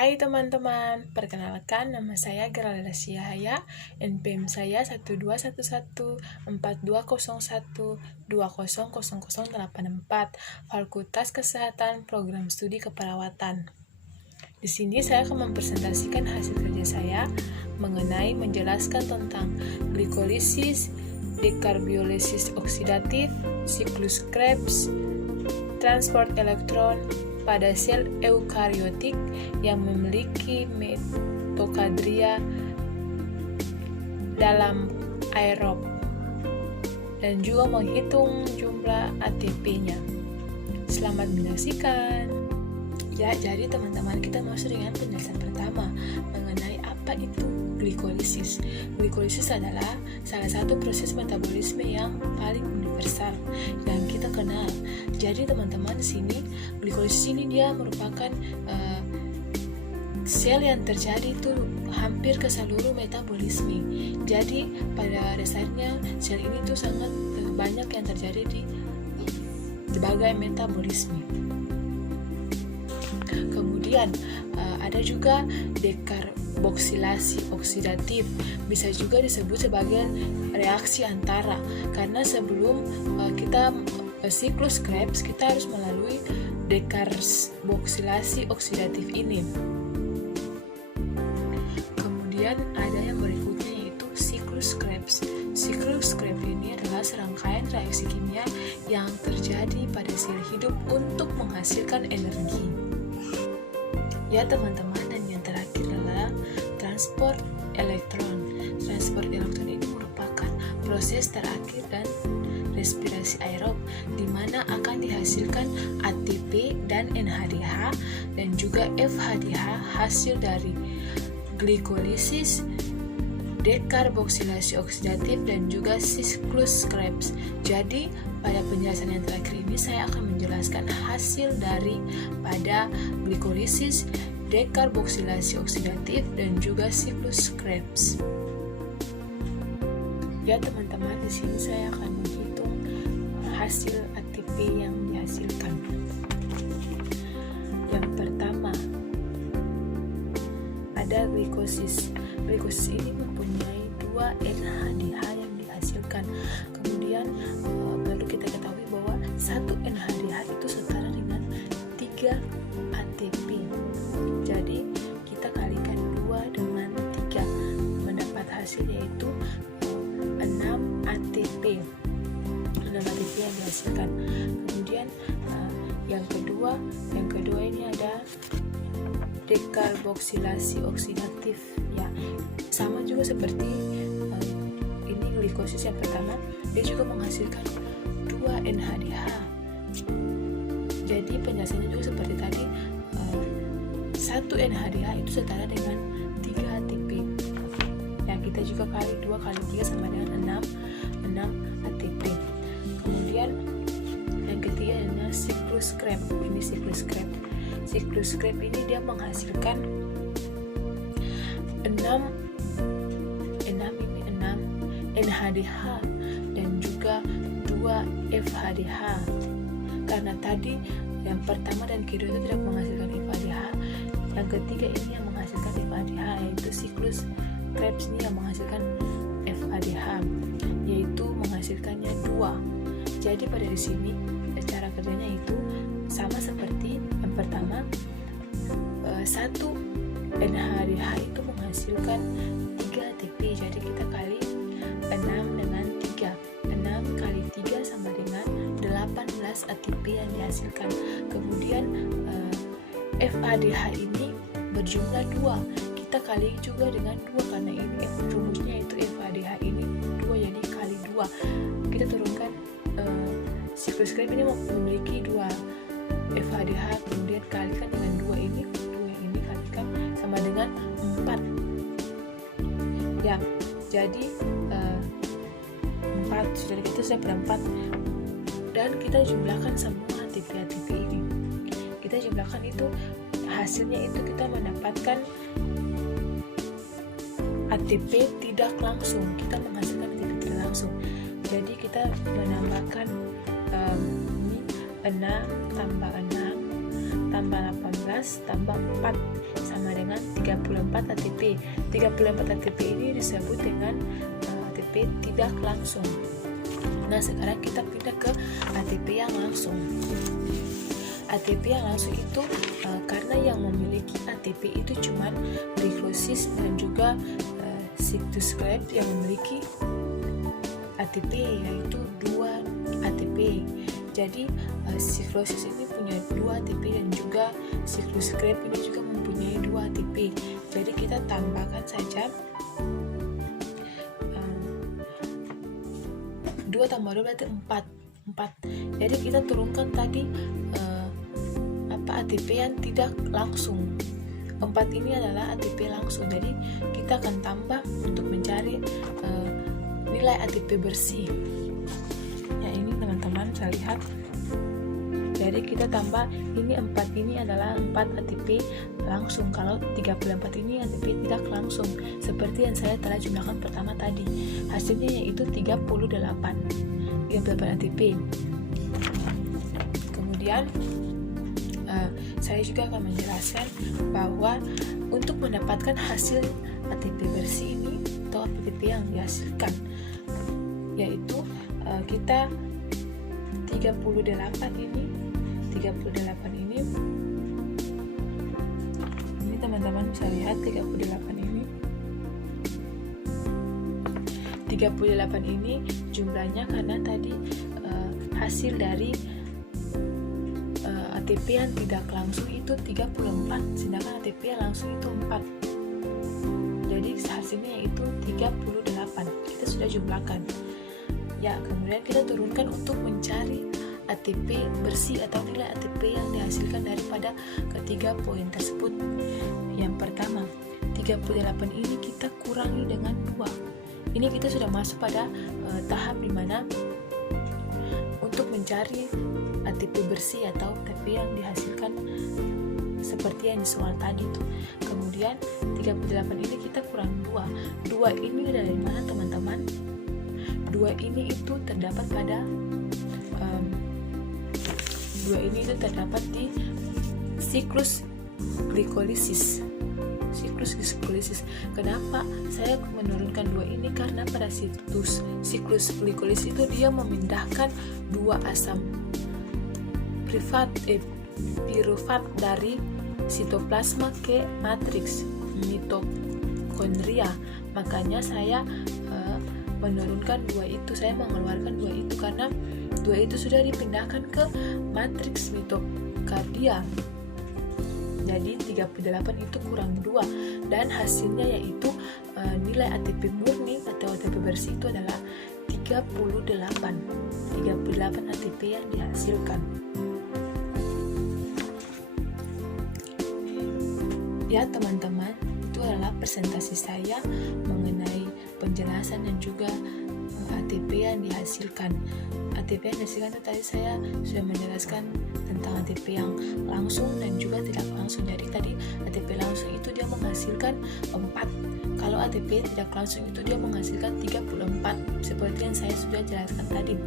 Hai teman-teman, perkenalkan nama saya Geralda Syahaya, NPM saya 12114201200084, Fakultas Kesehatan Program Studi Keperawatan. Di sini saya akan mempresentasikan hasil kerja saya mengenai menjelaskan tentang glikolisis, dekarbiolesis oksidatif, siklus Krebs, transport elektron pada sel eukariotik yang memiliki mitokondria dalam aerob, dan juga menghitung jumlah ATP-nya. Selamat menyaksikan. Ya, jadi teman-teman, kita masuk dengan penjelasan pertama mengenai apa itu glikolisis. Glikolisis adalah salah satu proses metabolisme yang paling universal yang kita kenal. Jadi teman-teman, di sini glikolisis ini dia merupakan sel yang terjadi itu hampir ke seluruh metabolisme. Jadi pada dasarnya sel ini tuh sangat banyak yang terjadi di berbagai metabolisme. Kemudian ada juga dekarboksilasi oksidatif, bisa juga disebut sebagai reaksi antara, karena sebelum kita siklus Krebs kita harus melalui dekarboksilasi oksidatif ini. Kemudian ada yang berikutnya yaitu siklus Krebs. Siklus Krebs ini adalah serangkaian reaksi kimia yang terjadi pada sel hidup untuk menghasilkan energi. Ya teman-teman, dan yang terakhir adalah transport elektron. Transport elektron ini merupakan proses terakhir dan respirasi aerob, di mana akan dihasilkan ATP dan NADH dan juga FADH hasil dari glikolisis, dekarboksilasi oksidatif dan juga siklus Krebs. Jadi pada penjelasan yang terakhir ini saya akan menjelaskan hasil dari pada glikolisis, dekarboksilasi oksidatif dan juga siklus Krebs. Ya teman-teman, di sini saya akan menghitung hasil ATP yang dihasilkan. Yang pertama ada glikosis. Glikosis ini mempunyai 2 NADH yang dihasilkan. Kemudian perlu kita ketahui bahwa 1 NADH itu setara dengan 3 ATP. Jadi kita kalikan 2 dengan 3 mendapat hasil yaitu 6 ATP. 6 ATP yang dihasilkan. Kemudian yang kedua ini ada dekarboksilasi oksidatif, ya sama juga seperti ini glikosis yang pertama, dia juga menghasilkan 2 NADH. Jadi penjelasannya juga seperti tadi, 1 NADH itu setara dengan 3 ATP. Ya, kita juga kali 2 kali 3 sama dengan 6 ATP. Kemudian yang ketiga adalah siklus Krebs. Ini siklus Krebs. Siklus Krebs ini dia menghasilkan 6 NADH dan juga 2 FADH. Karena tadi yang pertama dan kedua itu tidak menghasilkan FADH, yang ketiga ini yang menghasilkan FADH, yaitu siklus Krebs ini yang menghasilkan FADH, yaitu menghasilkannya 2. Jadi pada di sini cara kerjanya itu sama seperti yang pertama, 1 NADH itu menghasilkan 3 ATP. Jadi kita kali 6 dengan 3. 6 kali 3 sama dengan 18 ATP yang dihasilkan. Kemudian FADH ini berjumlah 2. Kita kali juga dengan 2 karena ini rumusnya itu FADH ini 2, jadi kali 2. Kita turunkan siklus Krebs ini memiliki 2 FADH, kemudian kalikan dengan 2 ini kalikan sama dengan 4. Ya, jadi 4 sudah kita sudah berempat, dan kita jumlahkan semua ATP ini. Kita jumlahkan itu, hasilnya itu kita mendapatkan ATP tidak langsung. Kita menghasilkan ATP tidak langsung. Jadi kita menambahkan ini 6 tambah 6 tambah 18 tambah 4 sama dengan 34 ATP. 34 ATP ini disebut dengan ATP tidak langsung. Nah, sekarang kita pindah ke ATP yang langsung. ATP yang langsung itu karena yang memiliki ATP itu cuman gliklosis dan juga cytoskelet yang memiliki ATP, yaitu 2 ATP. Jadi siklosis ini punya 2 ATP dan juga cytoskelet ini juga mempunyai 2 ATP. Jadi kita tambahkan saja 2 tambah 2 berarti 4. Jadi kita turunkan tadi ATP yang tidak langsung. 4 ini adalah ATP langsung. Jadi kita akan tambah untuk mencari nilai ATP bersih. Ya, ini teman-teman saya lihat. Jadi kita tambah ini 4 ini adalah 4 ATP langsung, kalau 34 ini ATP tidak langsung seperti yang saya telah jumlahkan pertama tadi. Hasilnya yaitu 38 ATP. Kemudian saya juga akan menjelaskan bahwa untuk mendapatkan hasil ATP bersih ini atau ATP yang dihasilkan, yaitu kita 38 ini teman-teman bisa lihat 38 ini jumlahnya karena tadi hasil dari ATP yang tidak langsung itu 34, sedangkan ATP yang langsung itu 4. Jadi hasilnya yaitu 38. Kita sudah jumlahkan. Ya, kemudian kita turunkan untuk mencari ATP bersih atau nilai ATP yang dihasilkan daripada ketiga poin tersebut. Yang pertama, 38 ini kita kurangi dengan 2. Ini kita sudah masuk pada tahap dimana untuk mencari ATP bersih atau ATP yang dihasilkan seperti yang di soal tadi itu. Kemudian 38 ini kita kurang 2. 2 ini dari mana teman-teman? 2 ini itu terdapat pada 2 ini itu terdapat di siklus glikolisis. Kenapa saya menurunkan 2 ini? Karena pada siklus glikolisis itu dia memindahkan 2 asam pirufat dari sitoplasma ke matriks mitokondria. Makanya saya menurunkan 2 itu, saya mengeluarkan 2 itu karena 2 itu sudah dipindahkan ke matriks mitokondria. Jadi 38 itu kurang 2 dan hasilnya yaitu nilai ATP murni atau ATP bersih itu adalah 38 ATP yang dihasilkan. Ya teman-teman, itu adalah presentasi saya mengenai penjelasan dan juga ATP yang dihasilkan. ATP yang dihasilkan itu tadi saya sudah menjelaskan tentang ATP yang langsung dan juga tidak langsung. Jadi tadi ATP langsung itu dia menghasilkan 4. Kalau ATP tidak langsung itu dia menghasilkan 34 seperti yang saya sudah jelaskan tadi.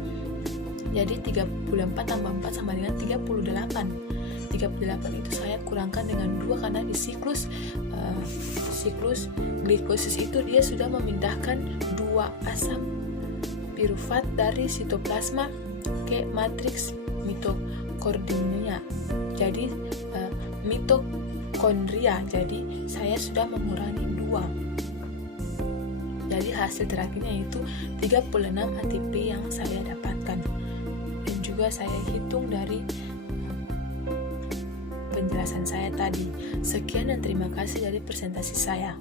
Jadi 34 tambah 4 sama dengan 38. 38 itu saya kurangkan dengan 2 karena di siklus glikosis itu dia sudah memindahkan 2 asam pirufat dari sitoplasma ke matriks mitokondria. Jadi mitokondria. Jadi saya sudah mengurangi 2. Jadi hasil terakhirnya itu 36 ATP yang saya dapatkan. Dan juga saya hitung dari penjelasan saya tadi. Sekian dan terima kasih dari presentasi saya.